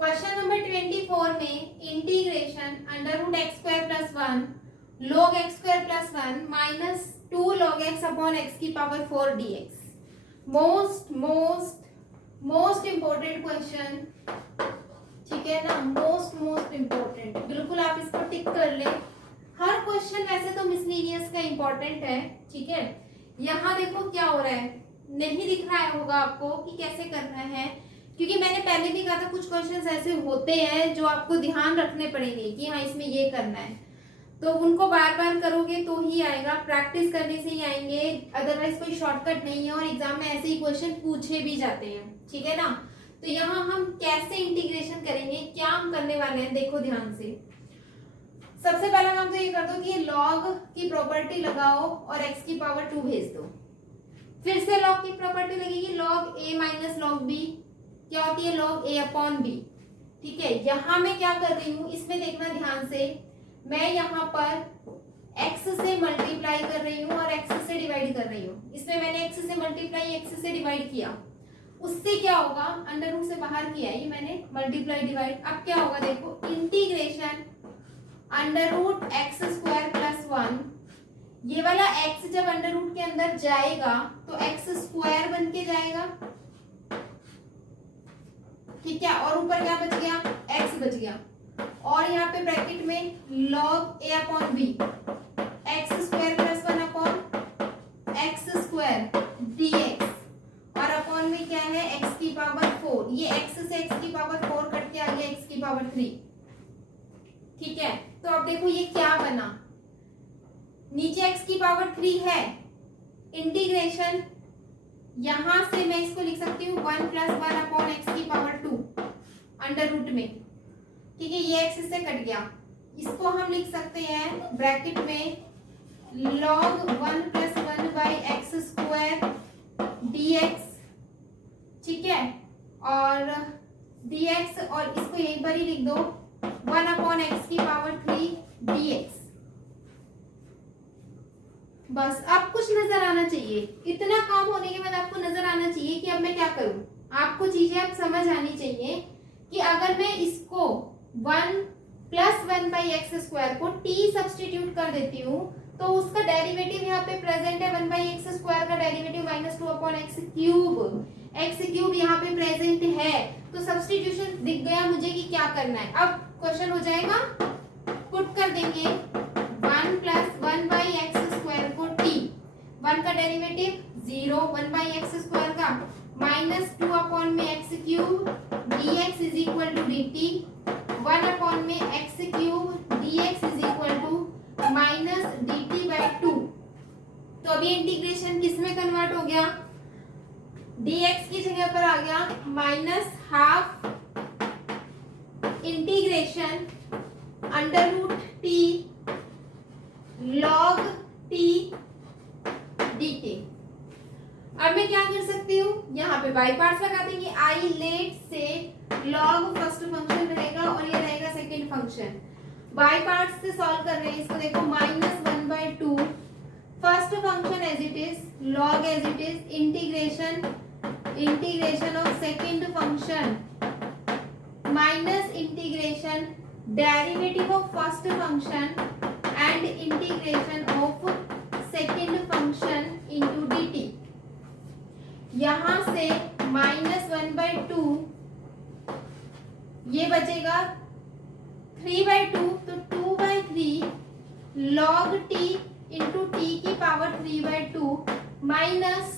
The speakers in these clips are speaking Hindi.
क्वेश्चन नंबर 24 में integration under root x square plus 1 log x square plus 1 minus 2 log x upon x की power 4 dx। Most important question, ठीक है ना, मोस्ट इम्पोर्टेंट, बिल्कुल आप इसको टिक कर ले। हर क्वेश्चन वैसे तो मिसलेनियस का इम्पोर्टेंट है, ठीक है। यहाँ देखो क्या हो रहा है, नहीं दिख रहा है होगा आपको कि कैसे करना है, क्योंकि मैंने पहले भी कहा था कुछ क्वेश्चंस ऐसे होते हैं जो आपको ध्यान रखने पड़ेंगे कि हाँ इसमें ये करना है, तो उनको बार बार करोगे तो ही आएगा, प्रैक्टिस करने से ही आएंगे, अदरवाइज कोई शॉर्टकट नहीं है और एग्जाम में ऐसे ही क्वेश्चन पूछे भी जाते हैं, ठीक है ना। तो यहाँ हम कैसे इंटीग्रेशन करेंगे, क्या हम करने वाले हैं, देखो ध्यान से। सबसे पहला काम तो ये कर दो कि लॉग की प्रॉपर्टी लगाओ और x की पावर 2 भेज दो। फिर से लॉग की प्रॉपर्टी लगेगी, log a minus log b क्या होती है, लॉग a अपॉन b, ठीक है। यहां मैं क्या कर रही हूं, इसमें देखना ध्यान से, मैं यहाँ पर x से मल्टीप्लाई कर रही हूँ और x से डिवाइड कर रही हूँ। इसमें मैंने x से मल्टीप्लाई x से डिवाइड किया, उससे क्या होगा, अंडर रूट से बाहर किया ये मैंने, मल्टीप्लाई डिवाइड। अब क्या होगा देखो, integration under root x square plus 1, ये वाला x जब अंडर रूट के अंदर जाएगा तो एक्स स्क्वायर बन के जाएगा, ठीक है, और ऊपर क्या बच गया, x बच गया, और यहाँ पे ब्रैकेट में log a upon b, x square plus 1 upon x square dx, और अपॉन में क्या है, x की पावर 4, ये x से x की पावर 4 कट के आ गया x की पावर 3, ठीक है। तो अब देखो ये क्या बना, नीचे x की पावर 3 है, इंटीग्रेशन यहां से मैं इसको लिख सकती हूँ 1 प्लस 1 अपॉन एक्स की पावर 2 अंडर रूट में, ठीक है, ये x से कट गया, इसको हम लिख सकते हैं ब्रैकेट में log 1 plus 1 by x square dx, ठीक है, और dx, और इसको एक बार ही लिख दो 1 अपॉन एक्स की पावर 3 dx। बस अब कुछ नजर आना चाहिए, इतना काम होने के बाद आपको नजर आना चाहिए कि अब मैं क्या करूं, आपको चीजें अब समझ आनी चाहिए कि अगर मैं इसको 1 प्लस 1 बाई एक्स स्क्वायर को t सब्सटीट्यूट कर देती हूँ तो उसका डेरिवेटिव यहाँ पे प्रेजेंट है, 1 बाई एक्स स्क्वायर का derivative minus 2 upon x cube यहाँ पे प्रेजेंट है, तो सब्सटीट्यूशन दिख गया मुझे कि क्या करना है। अब क्वेश्चन हो जाएगा, पुट कर देंगे 1 प्लस 1 बाई एक्स स्क्वायर को t, 1 का डेरिवेटिव 0, 1 बाई एक्स स्क्वायर का माइनस 2 अपॉन में x cube dx is equal to dt, 1 upon में x cube dx is equal to minus dt by 2। तो अभी इंटीग्रेशन किस में कन्वर्ट हो गया, dx की जगह पर आ गया minus half integration under root t log t dt। अब मैं क्या कर सकती हूँ, यहाँ पे बाई पार्ट्स लगा देंगे, आई लेट से log फर्स्ट फंक्शन रहेगा और ये रहेगा सेकेंड फंक्शन, बाई पार्ट्स से सॉल्व कर रहे हैं इसको, देखो minus 1 by 2 first function as it is, log as it is, integration of second function minus integration derivative of first function and integration of second function into dt। यहां से माइनस 1 बाई 2, ये बचेगा 3 बाई 2, तो 2 by 3 log t into T की पावर 3 बाई 2 माइनस,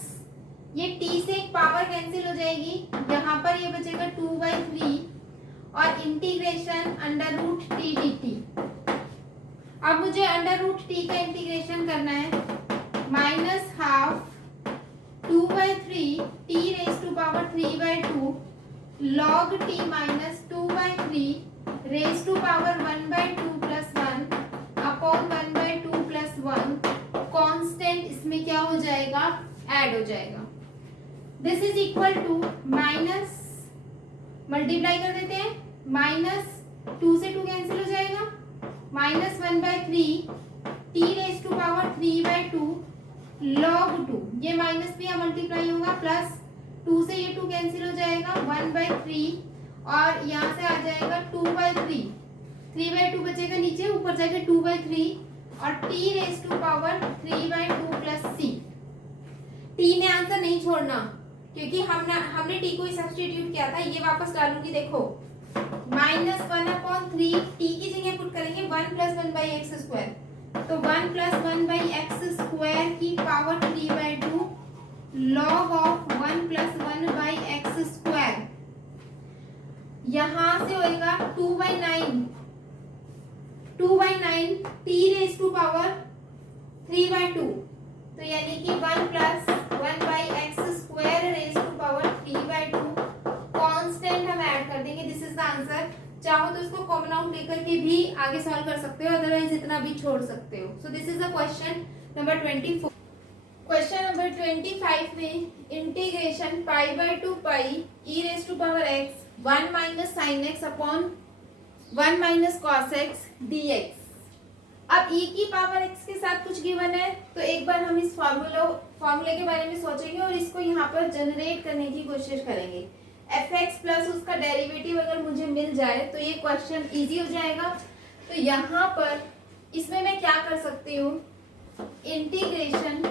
ये t से एक पावर कैंसिल हो जाएगी, यहाँ पर ये बचेगा 2 बाई 3 और integration under root t dt। अब मुझे अंडर रूट टी का इंटीग्रेशन करना है, minus half 2 by 3 t raise to power 3 by 2 log t minus 2 by 3 raise to power 1 by 2 plus 1 upon 1 by 2 plus 1, constant इसमें क्या हो जाएगा, ऐड हो जाएगा। This is equal to minus, multiply कर देते हैं, माइनस 2 से 2 कैंसिल हो जाएगा, minus 1 by 3 t raise to power 3 by 2 log 2, ये माइनस भी यहाँ मल्टीप्लाई होगा, प्लस 2 से ये 2 कैंसिल हो जाएगा, 1 बाई 3 और यहाँ से आ जाएगा 2/3, 3/2 बचेगा नीचे, ऊपर जाएगा 2/3 और t raise to power 3/2 plus c। t में आंसर नहीं छोड़ना क्योंकि हमने t को सब्स्टिट्यूट किया था, ये वापस डालूंगी देखो, -1/3 t की जगह पुट करेंगे 1 + 1/x², तो 1 + 1/x² की पावर 3/2 log ऑफ 1 + 1/x², यहां से होएगा 2/9 t रेज टू पावर 3/2, तो यानी कि 1 + 1/x² raise to power 3/2 constant हम ऐड कर देंगे। This is the answer. चाहो तो इसको कॉमन आउट लेकर के भी आगे सॉल्व कर सकते हो, अदरवाइज इतना भी छोड़ सकते हो। So this is the question number 24। Question number 25 में integration π/2 pi e raise to power x 1 - sin x upon 1 - cos x dx। अब e की पावर x के साथ कुछ गिवन है, तो एक बार हम इस फॉर्मूले के बारे में सोचेंगे और इसको यहाँ पर जनरेट करने की कोशिश करेंगे। fx प्लस उसका डेरिवेटिव अगर मुझे मिल जाए तो ये क्वेश्चन इजी हो जाएगा। तो यहाँ पर इसमें मैं क्या कर सकती हूँ, integration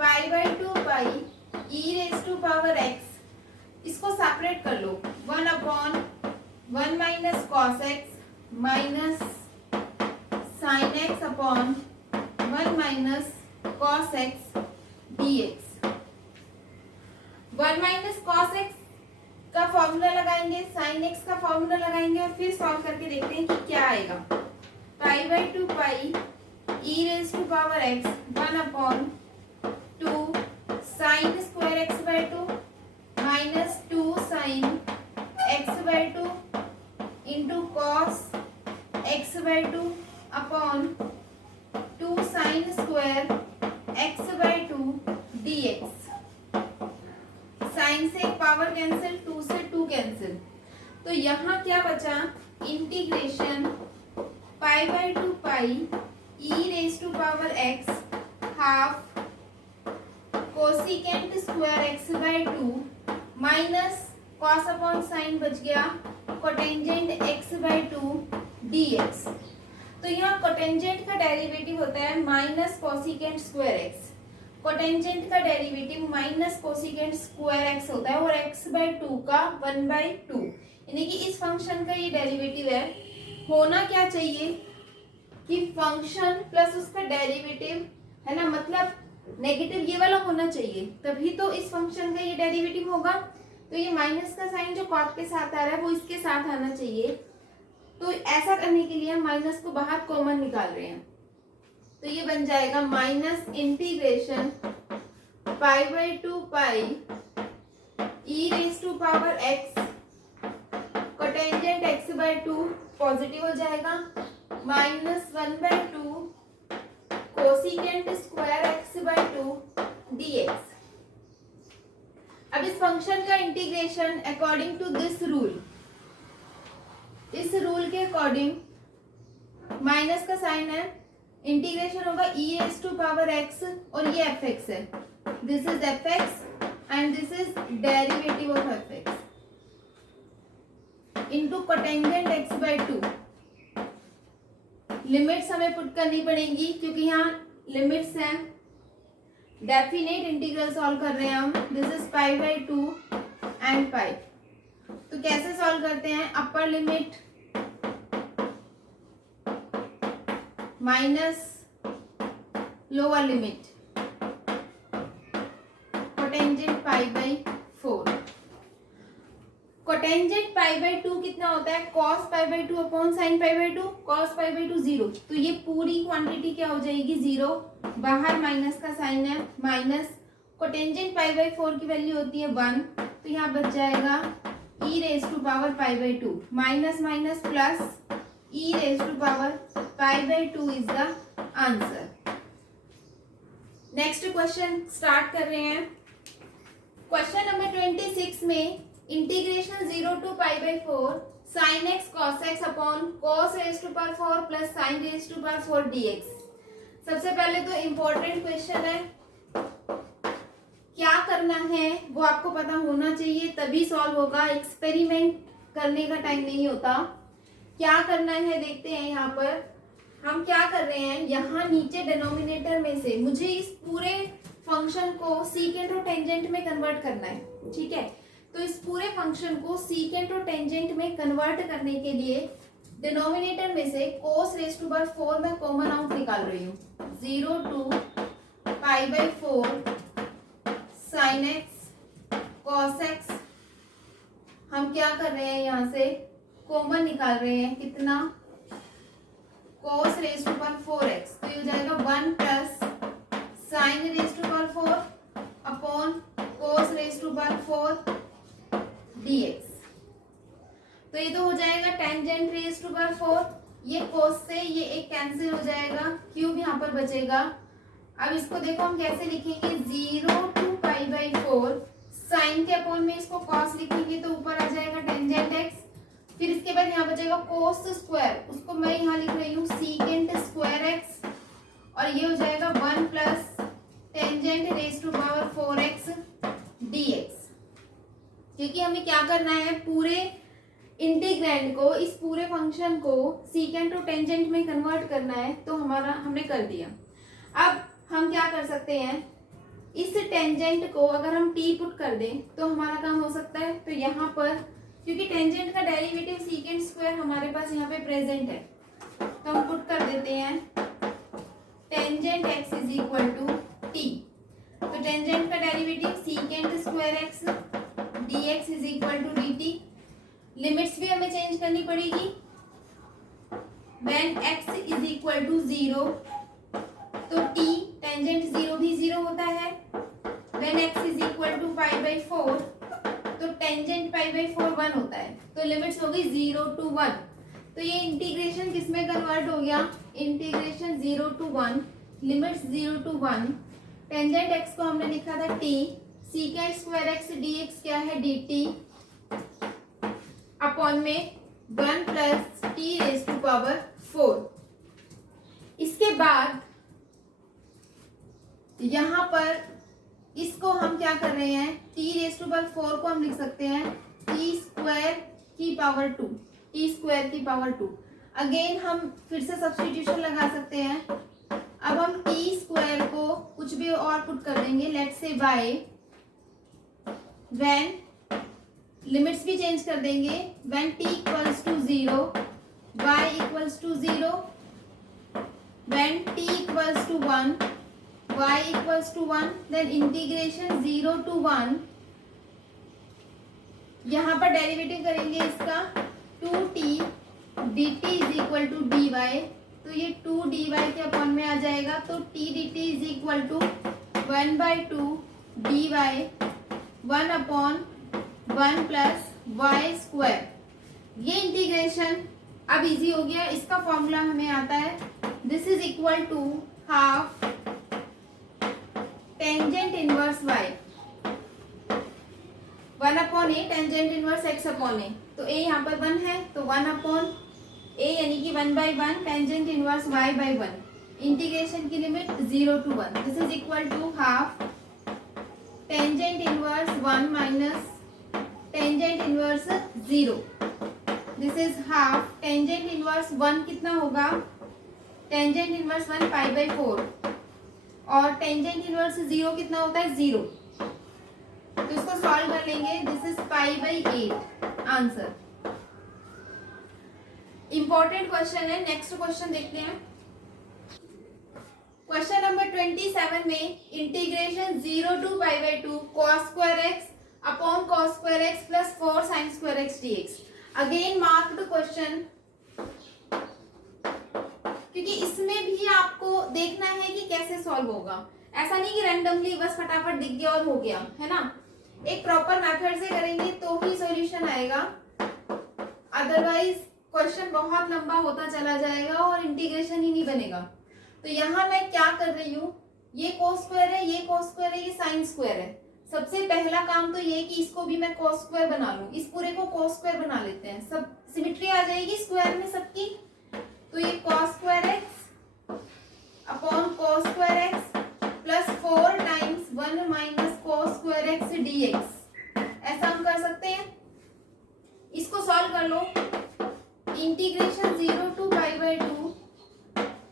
π/2 pi e raise to power x, इसको सेपरेट कर लो, 1/1 - cos x minus sin x upon 1 - cos x dx। 1 - cos x का फॉर्मूला लगाएंगे, sin x का फॉर्मूला लगाएंगे और फिर सॉल्व करके देखते हैं कि क्या आएगा। π/2 pi e raise to power x 1/2 sin² x/2 minus 2 sin x/2 into cos x/2 upon 2 sin² x/2 dx। Sine से एक पावर कैंसिल, 2 से 2 कैंसिल, तो यहाँ क्या बचा, integration π/2 pi e raise to power x half cosecant square x/2 minus cos upon sine बच गया कोटेंजेंट x/2 dx। तो यहाँ कोटेंजेंट का डेरिवेटिव होता है minus cosecant square x, cotangent का derivative minus cosecant square x होता है और x/2 का 1/2, यानी कि इस फंक्शन का ये डेरिवेटिव है। होना क्या चाहिए कि फंक्शन प्लस उसका डेरिवेटिव है ना, मतलब नेगेटिव ये वाला होना चाहिए, तभी तो इस फंक्शन का ये डेरिवेटिव होगा। तो ये माइनस का साइन जो कॉट के साथ आ रहा है वो इसके साथ आना चाहिए। तो ऐसा करने के लिए हम माइनस को बाहर कॉमन निकाल रहे हैं, तो ये बन जाएगा minus integration π/2 pi e raise to power x cotangent x/2 positive हो जाएगा minus 1/2 cosecant square x/2 dx। अब इस फंक्शन का integration according to this rule, इस रूल के अकॉर्डिंग माइनस का साइन है, इंटीग्रेशन होगा e raise to power x और ये fx है, this is fx and this is derivative of fx into cotangent x/2। Limits हमें पुट करनी पड़ेंगी क्योंकि यहाँ लिमिट्स हैं, डेफिनेट इंटीग्रल सॉल्व कर रहे हैं हम, दिस इज π/2 एंड पाई। तो कैसे सॉल्व करते हैं, upper limit minus lower limit cotangent π/4। Cotangent π/2 कितना होता है, cos π/2 अपॉन sin π/2, cos π/2 0, तो ये पूरी क्वांटिटी क्या हो जाएगी 0, बाहर माइनस का साइन है, माइनस कोटेंजेंट π/4 की वैल्यू होती है 1, तो यहाँ बच जाएगा e raise to power π/2 minus minus plus e raise to power π/2 is the answer. Next question start कर रहे हैं। क्वेश्चन नंबर 26 में integration 0 to π/4 sin x cos x upon cos raise to power 4 plus sin raise to power 4 dx। सबसे पहले तो इम्पोर्टेंट क्वेश्चन है, क्या करना है वो आपको पता होना चाहिए तभी सॉल्व होगा। एक्सपेरिमेंट करने का टाइम नहीं होता। क्या करना है देखते हैं। यहाँ पर हम क्या कर रहे हैं, यहाँ नीचे डिनोमिनेटर में से मुझे इस पूरे फंक्शन को सीकेंट और टेंजेंट में कन्वर्ट करना है, ठीक है। तो इस पूरे फंक्शन को सीकेंट और टेंजेंट में कन्वर्ट करने के लिए डिनोमिनेटर में से cos रेज़ टू पावर 4 मैं कॉमन आउट निकाल रही हूँ। 0 to π/4 sin x cos x, हम क्या कर रहे हैं, यहाँ से कॉमन निकाल रहे हैं। कितना, cos raise to power 4x, तो ये हो जाएगा 1 plus sin raise to power 4 upon cos raise to power 4 dx। तो ये तो हो जाएगा टेंजेंट रेज़ टू पावर 4, ये cos से ये एक कैंसिल हो जाएगा, क्यूब यहाँ पर बचेगा। अब इसको देखो हम कैसे लिखेंगे, 0 to π/4 साइन के अपॉन में इसको cos लिखेंगे तो ऊपर आ जाएगा टेंजेंट x, फिर इसके बाद यहाँ बचेगा cos स्क्वायर, उसको मैं यहाँ लिख रही हूँ सीकेंट स्क्वायर x, और ये हो जाएगा 1 plus tangent raise to power 4x dx। क्योंकि हमें क्या करना है, पूरे इंटीग्रैंड को, इस पूरे फंक्शन को सीकेंट और टेंजेंट में कन्वर्ट करना है, तो हमने कर दिया। अब हम क्या कर सकते हैं, इस टेंजेंट को अगर हम t पुट कर दें तो हमारा काम हो सकता है। तो यहाँ पर क्योंकि टेंजेंट का डेरिवेटिव सीकेंट स्क्वायर हमारे पास यहाँ पे प्रेजेंट है, तो हम पुट कर देते हैं tangent x is equal to t। तो टेंजेंट का derivative secant square x dx is equal to dt। Limits भी हमें चेंज करनी पड़ेगी। When x is equal to 0 तो t टेंजेंट 0 भी 0 होता है। When x is equal to π/4 तो टेंजेंट π/4 1 होता है। तो लिमिट्स हो गई 0 to 1। तो ये इंटीग्रेशन किस में कन्वर्ट हो गया, integration 0 to 1, limits 0 to 1। Tangent x को हमने लिखा था t, secant square x dx क्या है dt, अपॉन में 1 plus t raise to power 4। इसके बाद यहाँ पर इसको हम क्या कर रहे हैं, t रेज़ टू पावर 4 को हम लिख सकते हैं t स्क्वायर की पावर 2, t स्क्वायर की पावर 2। अगेन हम फिर से सब्स्टिट्यूशन लगा सकते हैं। अब हम t स्क्वायर को कुछ भी और पुट कर देंगे, let's say y, when limits भी चेंज कर देंगे, when t equals to 0 y equals to 0, when t equals to 1 y equals to 1, then integration 0 to 1। यहाँ पर डेरिवेटिव करेंगे इसका 2t dt is equal to dy, तो ये 2 dy के अपॉन में आ जाएगा। तो t dt is equal to 1/2 dy 1 upon 1 plus y square. ये इंटीग्रेशन अब इजी हो गया। इसका फॉर्मूला हमें आता है, this is equal to half tangent inverse y 1 upon a tangent inverse x upon a. तो a यहाँ पर 1 है तो 1 अपॉन a यानी कि 1/1 टेंजेंट इनवर्स y/1, इंटीग्रेशन की limit 0 to 1। This is equal to half tangent inverse 1 minus tangent inverse 0। This is half tangent inverse 1 कितना होगा, टेंजेंट इनवर्स 1 π/4, और टेंजेंट इनवर्स 0 कितना होता है 0। तो इसको सॉल्व कर लेंगे, this is π/8 answer. Important question है। नेक्स्ट क्वेश्चन देखते हैं। क्वेश्चन नंबर 27 में integration 0 to π/2 cos square x upon cos square x plus 4 sin square x dx। Again marked question, क्योंकि इसमें भी आपको देखना है कि कैसे सॉल्व होगा। ऐसा नहीं कि रैंडमली बस फटाफट दिख गया और हो गया, है ना। एक प्रॉपर मेथड से करेंगे तो ही सॉल्यूशन आएगा, अदरवाइज क्वेश्चन बहुत लंबा होता चला जाएगा और इंटीग्रेशन ही नहीं बनेगा। तो यहाँ मैं क्या कर रही हूँ, ये cos स्क्वायर है, ये cos स्क्वायर है, ये sin स्क्वायर है। सबसे पहला काम तो ये कि इसको भी मैं cos स्क्वायर बना लूं, इस पूरे को cos स्क्वायर बना लेते हैं, सब सिमेट्री आ जाएगी स्क्वायर में सबकी। तो ये cos square x upon cos square x plus 4 times 1 minus cos square x dx, ऐसा हम कर सकते हैं। इसको सॉल्व कर लो, integration 0 to pi by 2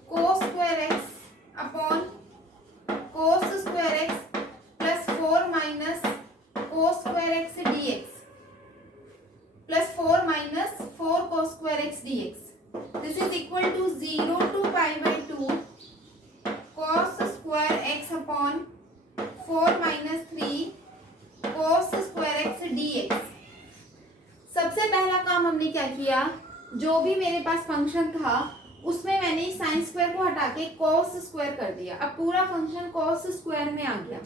cos square x upon cos square x plus 4 minus cos square x d x plus 4 minus 4 cos square x d x, this is equal to 0 to pi by 2 cos square x upon 4 minus 3 cos square x d x. सबसे पहला काम हमने क्या किया, जो भी मेरे पास फंक्शन था उसमें मैंने साइन स्क्वायर को हटा के कॉस स्क्वायर कर दिया। अब पूरा फंक्शन कॉस स्क्वायर में आ गया।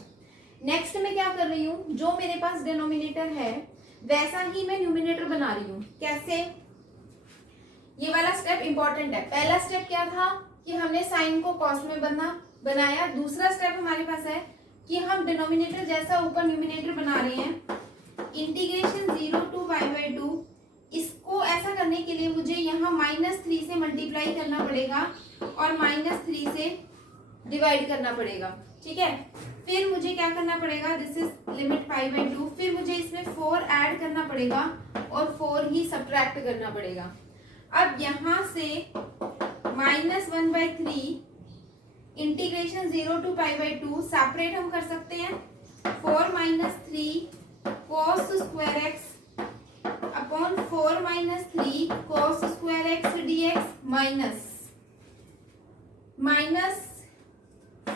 नेक्स्ट में क्या कर रही हूँ, जो मेरे पास डिनोमिनेटर है वैसा ही मैं न्यूमिनेटर बना रही हूँ। कैसे, ये वाला स्टेप इंपॉर्टेंट है। पहला स्टेप क्या था कि हमने साइन को कॉस में बनाया। दूसरा स्टेप हमारे पास है कि हम डिनोमिनेटर जैसा ऊपर न्यूमिनेटर बना रहे हैं, इंटीग्रेशन 0 टू पाई बाई 2। इसको ऐसा करने के लिए मुझे यहाँ -3 से मल्टीप्लाई करना पड़ेगा और -3 से डिवाइड करना पड़ेगा, ठीक है। फिर मुझे क्या करना पड़ेगा, this is limit pi by 2। फिर मुझे इसमें 4 ऐड करना पड़ेगा और 4 ही सब्ट्रैक्ट करना पड़ेगा। अब यहाँ से -1/3 integration 0 to pi by 2 separate हम कर सकते हैं। 4 minus 3 cos square x upon 4 minus 3 cos square x dx minus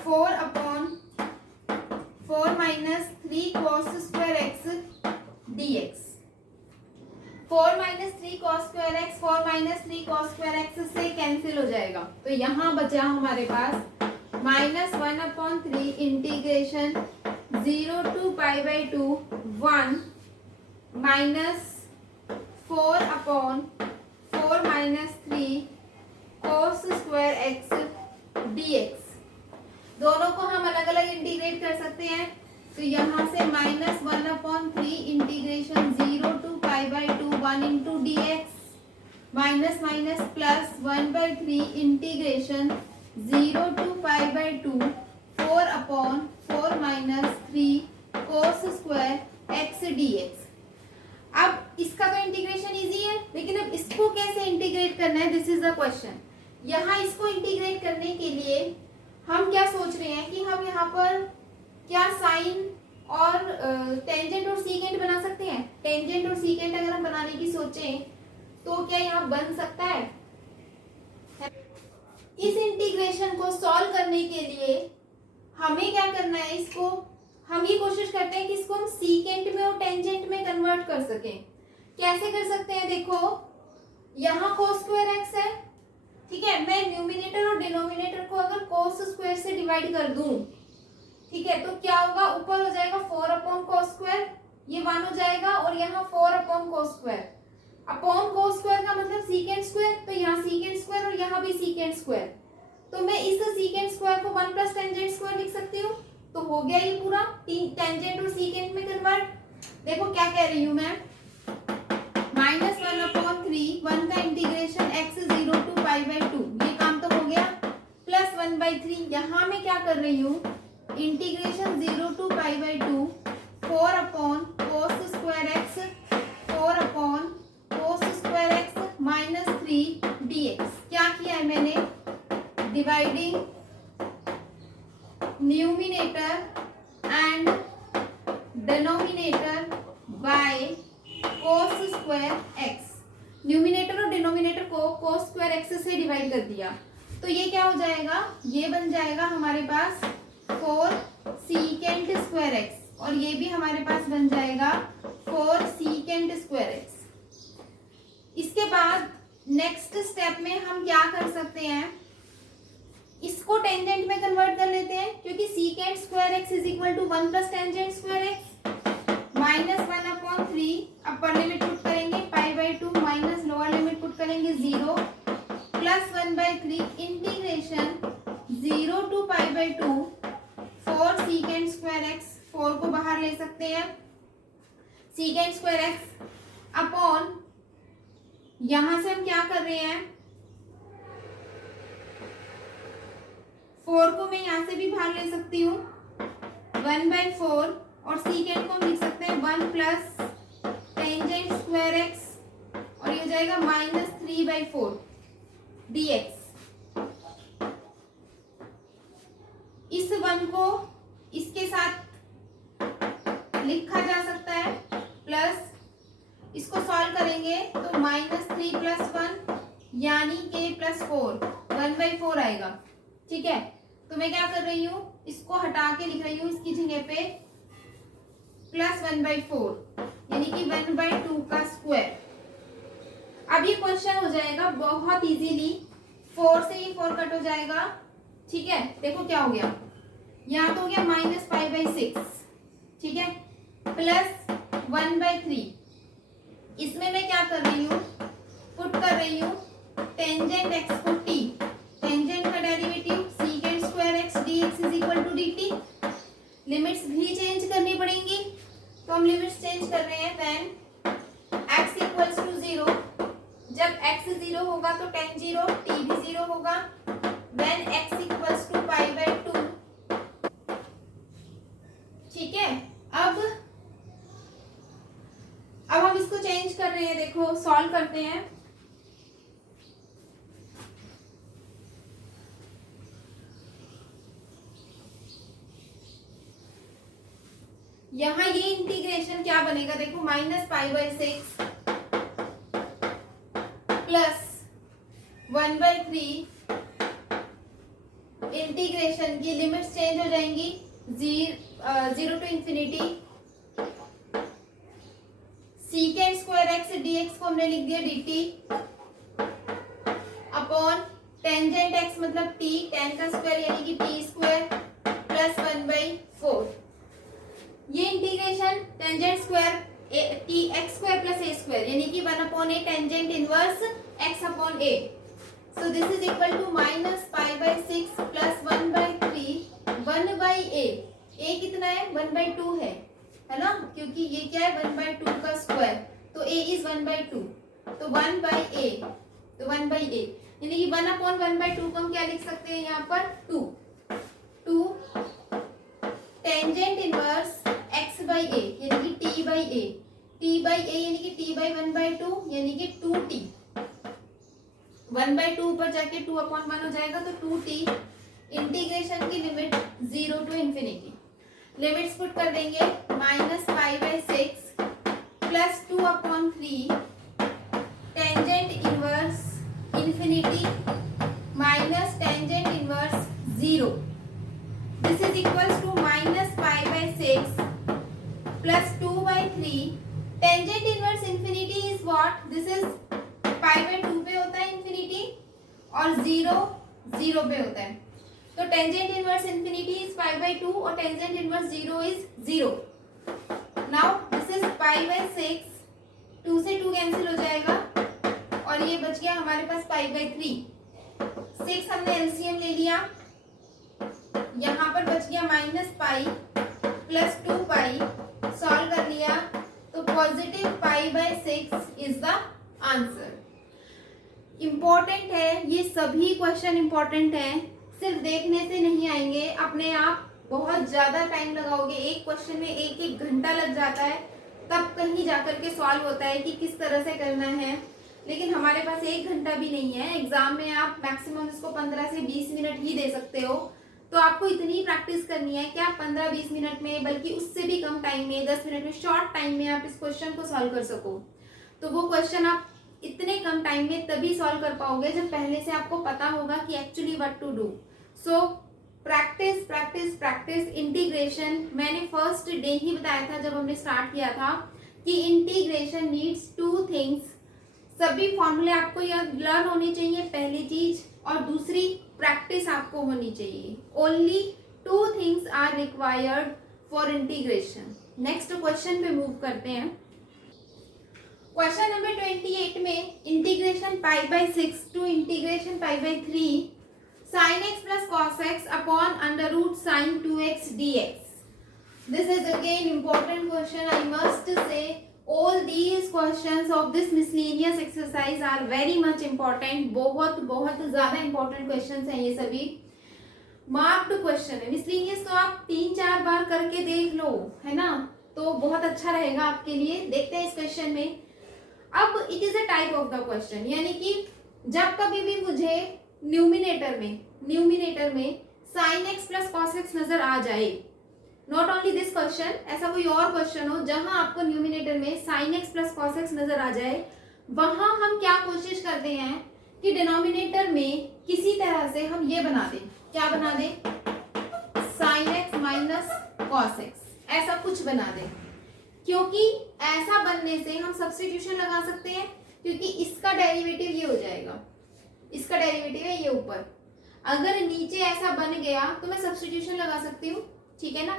4 upon 4 minus 3 cos square x dx। 4 minus 3 cos square x 4 minus 3 cos square x से कैंसिल हो जाएगा, तो यहाँ बचा हमारे पास -1 upon 3 integration 0 to pi by 2 1 minus 4 upon 4 minus 3 cos square x dx। दोनों को हम अलग अलग इंटीग्रेट कर सकते हैं, तो यहाँ से -1 upon 3 integration 0 to pi by 2 1 into d x minus minus plus 1/3 integration 0 to pi by 2 4 upon 4 minus 3 cos square x dx। अब इसका तो इंटीग्रेशन इजी है, लेकिन अब इसको कैसे इंटीग्रेट करना है, दिस इज द क्वेश्चन। यहाँ इसको इंटीग्रेट करने के लिए हम क्या सोच रहे हैं कि हम यहाँ पर क्या साइन और टेंजेंट और सीकेंट बना सकते हैं। टेंजेंट और सीकेंट अगर हम बनाने की सोचें तो क्या यहाँ बन सकता है। इस इंटीग्रेशन को सॉल्व करने के लिए हमें क्या करना है, इसको हम ये कोशिश करते हैं कि इसको हम सीकेंट में और टेंजेंट में कन्वर्ट कर सकें। कैसे कर सकते हैं, देखो यहाँ cos स्क्वायर एक्स है, ठीक है। मैं न्यूमिनेटर और डिनोमिनेटर को अगर cos स्क्वायर से डिवाइड कर दूं, ठीक है, तो क्या होगा, ऊपर हो जाएगा 4 अपॉन cos स्क्वायर, ये 1 हो जाएगा, और यहाँ 4 upon cos square. Upon cos square का मतलब सीकेंट स्क्वायर, तो यहाँ सीकेंट स्क्वायर और यहाँ भी सीकेंट स्क्वायर। तो मैं इस सीकेंट स्क्वायर को 1 प्लस टेंजेंट स्क्वायर लिख सकती हूँ। तो हो गया ये पूरा टेंजेंट और सीकेंट में कन्वर्ट। देखो क्या कह रही हूँ मैं, -1 अपॉन 3 1 का integration x 0 to pi by 2, ये काम तो हो गया, प्लस 1/3 यहाँ मैं क्या कर रही हूँ, integration 0 to pi by 2 4 upon cos square x 4 upon cos square x minus 3 dx। क्या किया है मैंने, dividing numerator and denominator by cos square x. Numerator और डिनोमिनेटर को कोस स्क्वायर एक्स से डिवाइड कर दिया, तो ये क्या हो जाएगा, ये बन जाएगा हमारे पास 4 सीकेंट स्क्वायर एक्स, और ये भी हमारे पास बन जाएगा 4 सीकेंट स्क्वायर एक्स। इसके बाद नेक्स्ट स्टेप में हम क्या कर सकते हैं, इसको टेंजेंट में कन्वर्ट कर लेते हैं, क्योंकि secant square x is equal to 1 plus tangent square x. -1 upon 3 upper limit put करेंगे pi by 2 minus lower limit put करेंगे 0 plus 1/3 integration 0 to pi by 2 4 secant square x, 4 को बाहर ले सकते हैं, सीकेंट स्क्वायर एक्स अपॉन, यहां से हम क्या कर रहे हैं, 4 को मैं यहाँ से भी बाहर ले सकती हूँ 1/4, और सीकेंट को हम लिख सकते हैं 1 प्लस टेंजेंट स्क्वायर एक्स, और ये जाएगा -3/4 dx। इस 1 को इसके साथ लिखा जा सकता है, प्लस इसको सॉल्व करेंगे तो -3 + 1 यानी के +4 1/4 आएगा। ठीक है, तो मैं क्या कर रही हूँ, इसको हटा के लिख रही हूँ इसकी जगह पे +1/4 यानी कि 1/2 का स्क्वायर। अब ये क्वेश्चन हो जाएगा बहुत इजीली, 4 से ही 4 कट हो जाएगा। ठीक है, देखो क्या हो गया, यहाँ तो हो गया -5/6, ठीक है, +1/3। इसमें मैं क्या कर रही हूँ, पुट कर रही हूँ टेंजेंट x को t, टेंजेंट का derivative sec² x dx = dt। Limits भी चेंज करनी पड़ेंगी, तो हम लिमिट्स चेंज कर रहे हैं। व्हेन x = 0, जब x 0 होगा तो tan 0 t भी 0 होगा। व्हेन x = π/2, ठीक है। अब हम इसको चेंज कर रहे हैं, देखो सॉल्व करते हैं। यहाँ ये इंटीग्रेशन क्या बनेगा, देखो -π/6 +1/3, इंटीग्रेशन की लिमिट्स चेंज हो जाएंगी, 0 to ∞। sec² x dx को हमने लिख दिया dt अपॉन टेंजेंट x मतलब t, tan का स्क्वायर यानी कि t² +1/4। ये integration tangent square x² + a² यानी कि 1/a tangent inverse x/a। So this is equal to -π/6 +1/3 1/a। a कितना है, 1/2 है ना, क्योंकि ये क्या है 1/2 का स्क्वायर, तो a इज 1/2, तो 1/a, तो 1/a यानी कि 1/1/2 को हम क्या लिख सकते हैं यहाँ पर 2 टेंजेंट इनवर्स x/a यानी कि t/a, t/a यानी कि t/1/2 यानी कि 2t, 1/2 ऊपर जाके 2/1 हो जाएगा, तो 2t। इंटीग्रेशन की लिमिट 0 to ∞। लिमिट्स पुट कर देंगे, -π/6 +2/3 tangent inverse infinity minus tangent inverse 0। This is equals to -π/6 +2/3 tangent inverse infinity is what, this is π/2 पे होता है इंफिनिटी और 0 0 पे होता है, तो टेंजेंट इनवर्स इंफिनिटी इज π/2 और tangent inverse 0 is 0। Now this is π/6, 2 से 2 कैंसिल हो जाएगा और ये बच गया हमारे पास π/3। 6 हमने एलसीएम ले लिया, यहाँ पर बच गया -π +2π, सॉल्व कर लिया तो positive π/6 is the answer. Important है, ये सभी क्वेश्चन इंपॉर्टेंट हैं, सिर्फ देखने से नहीं आएंगे, अपने आप बहुत ज्यादा टाइम लगाओगे, एक क्वेश्चन में 1-1 घंटा लग जाता है, तब कहीं जाकर के सॉल्व होता है कि किस तरह से करना है। लेकिन हमारे पास 1 घंटा भी नहीं है, एग्जाम में आप मैक्सिमम इसको 15 से 20 मिनट ही दे सकते हो, तो आपको इतनी प्रैक्टिस करनी है कि आप 15-20 मिनट में, बल्कि उससे भी कम टाइम में, 10 मिनट में, शॉर्ट टाइम में आप इस क्वेश्चन को सॉल्व कर सको। तो वो क्वेश्चन आप इतने कम टाइम में तभी सॉल्व कर पाओगे जब पहले से आपको पता होगा कि actually what to do. So practice practice practice. Integration मैंने फर्स्ट डे ही बताया था जब हमने स्टार्ट किया था कि इंटीग्रेशन नीड्स 2 थिंग्स। सभी फॉर्मूले आपको लर्न होने चाहिए पहली चीज, और दूसरी प्रैक्टिस आपको होनी चाहिए। Only 2 things are required for integration. Next question पे मूव करते हैं। क्वेश्चन नंबर 28 में integration π/6 to integration π/3 sin x plus cos x upon under root sin 2x dx. This is again important question. I must say all these questions of this miscellaneous exercise are very much important. बहुत बहुत ज़्यादा important questions हैं ये सभी। मार्क्ड क्वेश्चन है, मिसलिनियस तो आप 3-4 बार करके देख लो, है ना, तो बहुत अच्छा रहेगा आपके लिए। देखते हैं इस क्वेश्चन में। अब it is a type of the question, यानी कि जब कभी भी मुझे न्यूमिनेटर में sign x plus cos x नजर आ जाए, नॉट ओनली दिस क्वेश्चन, ऐसा कोई और क्वेश्चन हो जहां आपको न्यूमिनेटर में sign x plus cos x नजर आ जाए, वहां हम क्या कोशिश करते हैं कि डिनोमिनेटर में किसी तरह से हम ये बना दें, क्या बना दें, sign x minus cos x, ऐसा कुछ बना दें। क्योंकि ऐसा बनने से हम सब्स्टिट्यूशन लगा सकते हैं, क्योंकि इसका डेरिवेटिव ये हो जाएगा, इसका डेरिवेटिव है ये ऊपर, अगर नीचे ऐसा बन गया तो मैं सब्स्टिट्यूशन लगा सकती हूँ, ठीक है ना।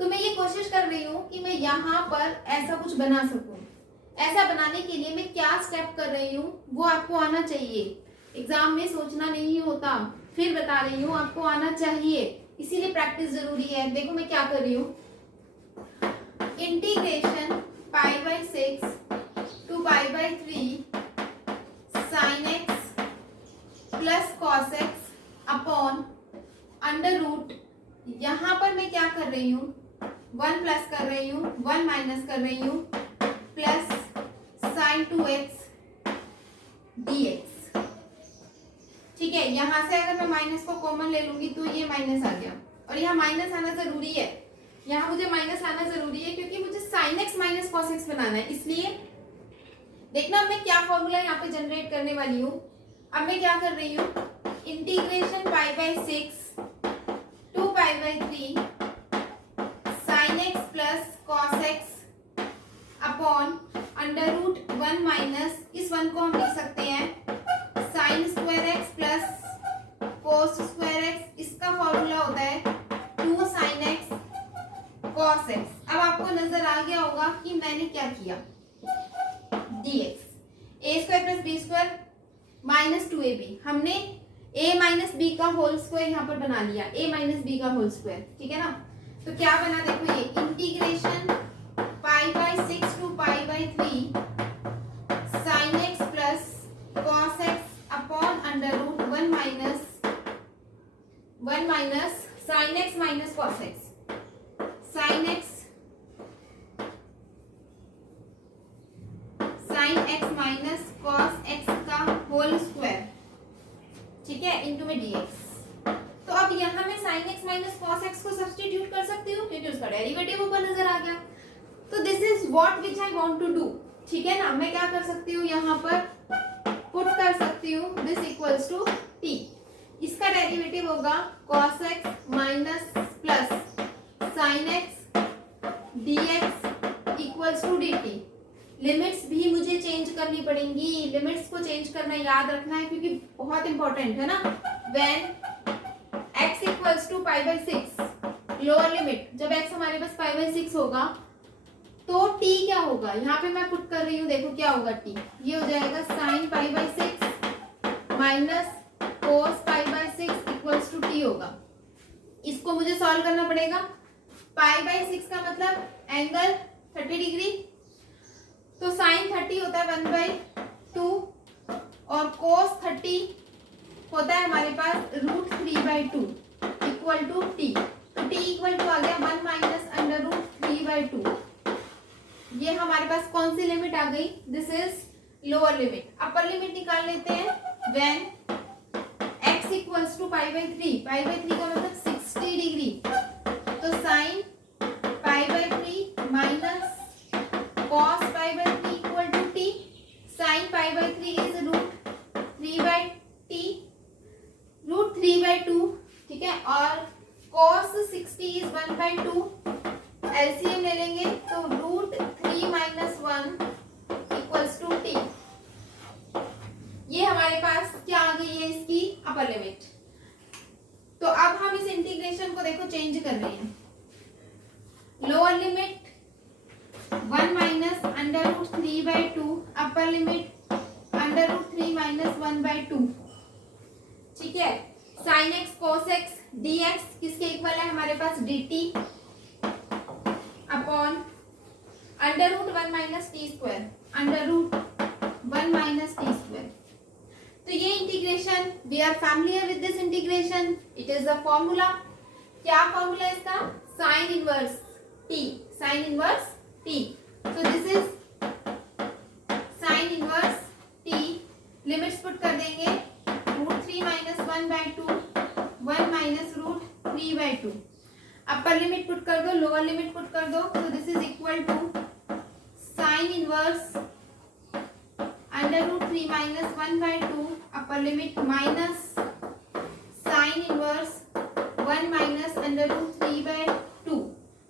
तो मैं ये कोशिश कर रही हूँ कि मैं यहाँ पर ऐसा कुछ बना सकूँ। ऐसा बनाने के लिए मैं क्या स्टेप कर रही हूँ वो आपको आना चाहिए, एग्जाम में सोचना नहीं होता, फिर बता रही हूँ आपको आना चाहिए, इसीलिए प्रैक्टिस जरूरी है। देखो मैं क्या कर रही हूँ, integration pi by 6 to pi by 3 sine x plus cos x upon under root, यहां पर मैं क्या कर रही हूँ, 1 प्लस कर रही हूँ, 1 माइनस कर रही हूँ, प्लस साइन 2x dx, ठीक है। यहां से अगर मैं माइनस को कॉमन ले लूंगी तो ये माइनस आ गया, और यहाँ माइनस आना जरूरी है, यहाँ मुझे माइनस आना जरूरी है क्योंकि मुझे sine x minus cos x बनाना है। इसलिए देखना मैं क्या फॉर्मूला यहाँ पे जनरेट करने वाली हूँ। अब मैं क्या कर रही हूँ, integration pi by 6 to pi by 3 sine x plus cos x upon under root 1 minus, इस 1 को हम लिख सकते हैं sine square x plus cos square x, इसका फॉर्मूला होता है 2 साइन एक्स कॉस एक्स। अब आपको नजर आ गया होगा कि मैंने क्या किया, dx a square plus b square minus 2ab, हमने a माइनस बी का होल स्क्वायर यहाँ पर बना लिया, a माइनस बी का होल स्क्वायर, ठीक है ना। तो क्या बना, देखो ये integration pi by 6 to pi by 3 sine x plus cos x upon under root 1 minus sine x minus cos x, sine x minus cos x का होल स्क्वायर, ठीक है, इनटू में dx। तो अब यहाँ मैं sign x minus cos x को सब्स्टिट्यूट कर सकती हूँ क्योंकि उसका डेरिवेटिव ऊपर नजर आ गया। तो this is what which I want to do, ठीक है ना। मैं क्या कर सकती हूँ, यहाँ पर पुट कर सकती हूँ दिस इक्वल्स टू t, इसका डेरिवेटिव होगा cos x minus plus sine x dx equals to dt। Limits भी मुझे चेंज करनी पड़ेंगी, लिमिट्स को चेंज करना याद रखना है क्योंकि बहुत इंपॉर्टेंट है ना। When x equals to pi by 6, lower limit, जब x हमारे पास पाई बाई 6 होगा तो t क्या होगा, यहाँ पे मैं पुट कर रही हूँ, देखो क्या होगा t, ये हो जाएगा sine pi by 6 minus cos pi by 6 equals to t होगा। इसको मुझे सॉल्व करना पड़ेगा। पाई बाई 6 का मतलब एंगल 30 डिग्री, तो साइन 30 होता है 1/2 और कोस 30 होता है हमारे पास रूट 3/2 इक्वल टू टी। तो टी इक्वल टू आ गया 1 माइनस अंडर रूट 3/2। ये हमारे पास कौन सी लिमिट आ गई, this is lower limit. Upper limit निकाल लेते हैं। When x equals to pi by 3 का मतलब 60 डिग्री, तो sine pi by 3 minus cos pi by 3 equal to t, sin pi by 3 is root 3/2, ठीक है, और cos 60 इज 1/2, एलसीएम ले लेंगे तो root 3 minus 1 equals to t। ये हमारे पास क्या आ गई है, इसकी अपर लिमिट। तो अब हम इस इंटीग्रेशन को देखो चेंज कर रहे हैं। Lower limit 1 minus under root 3/2, upper limit under root 3 minus 1/2, ठीक है। Sine x cos x dx किसके इक्वल है हमारे पास, dt upon under root 1 minus t square, under root 1 minus t square. तो ये integration, we are familiar with this integration, it is the formula. क्या फॉर्मूला इसका, sine inverse t, sine inverse t। So this is sin 1/2, 1 minus root 3/2। Upper limit put कर दो, लोअर लिमिट पुट कर दो, तो this is equal to sine inverse under root 3 minus 1/2 upper limit minus sine inverse 1 minus under root 3/2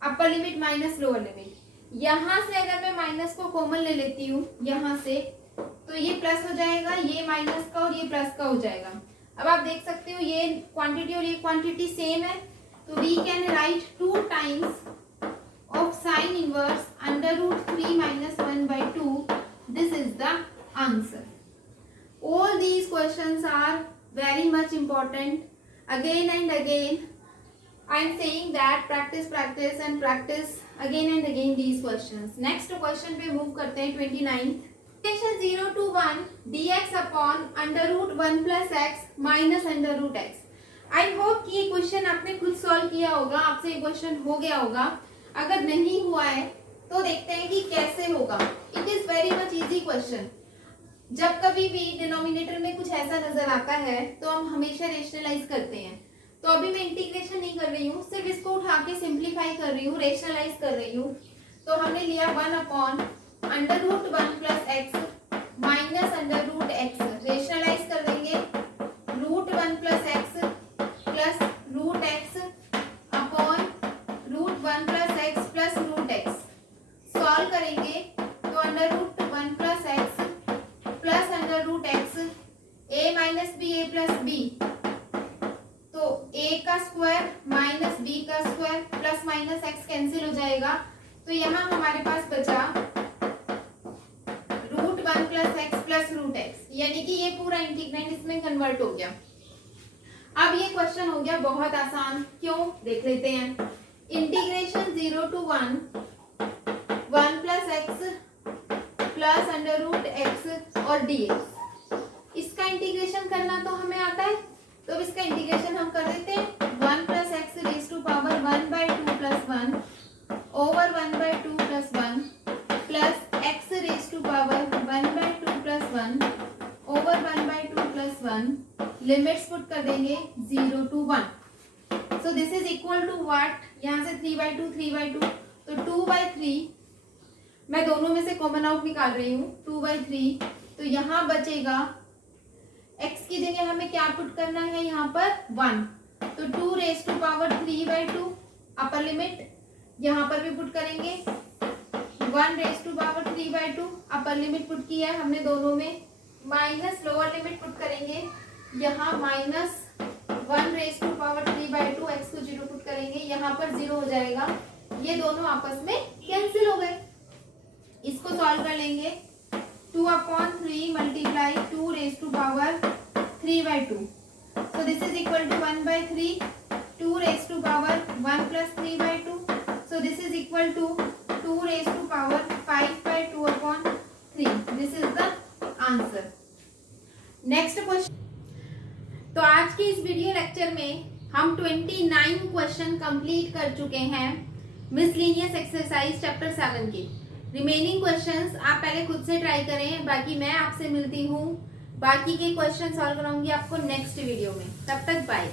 upper limit minus lower limit. यहाँ से अगर मैं माइनस को कॉमन ले लेती हूँ यहाँ से, तो ये प्लस हो जाएगा, ये माइनस का और ये प्लस का हो जाएगा। अब आप देख सकते हो ये क्वांटिटी और ये क्वांटिटी सेम है, तो we can write 2 times of sine inverse under root 3 minus 1/2। This is the answer. All these questions are very much important. Again and again I am saying that practice and practice again and again these questions. Next question पे move करते हैं 29th. Equation 0 to 1 dx upon under root 1 plus x minus under root x. I hope कि ये क्वेश्चन आपने खुद सॉल्व किया होगा, आपसे ये क्वेश्चन हो गया होगा। अगर नहीं हुआ है तो देखते हैं कि कैसे होगा। It is very much easy question. जब कभी भी डिनोमिनेटर में कुछ ऐसा नजर आता है तो हम हमेशा रेशनलाइज करते हैं। तो अभी मैं इंटीग्रेशन नहीं कर रही हूँ, सिर्फ इसको उठा के सिंप्लीफाई कर रही हूँ, रेशनलाइज कर रही हूँ। तो हमने लिया 1 अपॉन under root 1 plus x minus under root x, rationalise कर देंगे root 1 plus x plus root x upon root 1 plus x plus root x. Solve करेंगे तो under root 1 plus x plus under root x, a minus b a plus b, तो a का स्क्वायर माइनस b का square plus minus x cancel हो जाएगा। तो यहाँ हमारे पास बचा root 1 plus x plus root x, यानी कि ये पूरा इंटीग्रेंड इसमें कन्वर्ट हो गया। अब ये क्वेश्चन हो गया बहुत आसान, क्यों देख लेते हैं। Integration 0 to 1 plus x plus under root x और dx, इसका इंटीग्रेशन करना तो हमें आता है, तो इसका इंटीग्रेशन हम कर देते हैं 1 plus x raise to power 1/2 plus 1 over 1/2 plus 1 plus x raise to power 1/2 plus 1 over 1/2 plus 1। Limits put कर देंगे 0 to 1। So this is equal to what, यहाँ से 3/2 3/2, तो 2/3 मैं दोनों में से कॉमन आउट निकाल रही हूँ 2/3। तो यहाँ बचेगा x की जगह हमें क्या पुट करना है यहाँ पर 1, तो 2 raise to power 3/2 upper limit यहाँ पर भी पुट करेंगे 1 raise to power 3/2 upper limit put किया है हमने दोनों में, माइनस लोअर लिमिट पुट करेंगे यहाँ minus 1 raise to power 3/2, x को 0 पुट करेंगे, यहाँ पर 0 हो जाएगा, ये दोनों आपस में कैंसिल हो गए। इसको सॉल्व कर लेंगे 2/3 multiply 2 raise to power 3/2, so this is equal to 1/3, 2 raised to power 1 plus 3/2, so this is equal to 2 raised to power 5/2 upon 3. This is the answer. Next question. तो आज के इस वीडियो लेक्चर में हम 29 क्वेश्चन कंप्लीट कर चुके हैं मिसलेनियस एक्सरसाइज चैप्टर 7 के। रिमेनिंग क्वेश्चंस आप पहले खुद से ट्राई करें, बाकी मैं आपसे मिलती हूँ, बाकी के क्वेश्चन सॉल्व कराऊंगी आपको नेक्स्ट वीडियो में। तब तक बाय।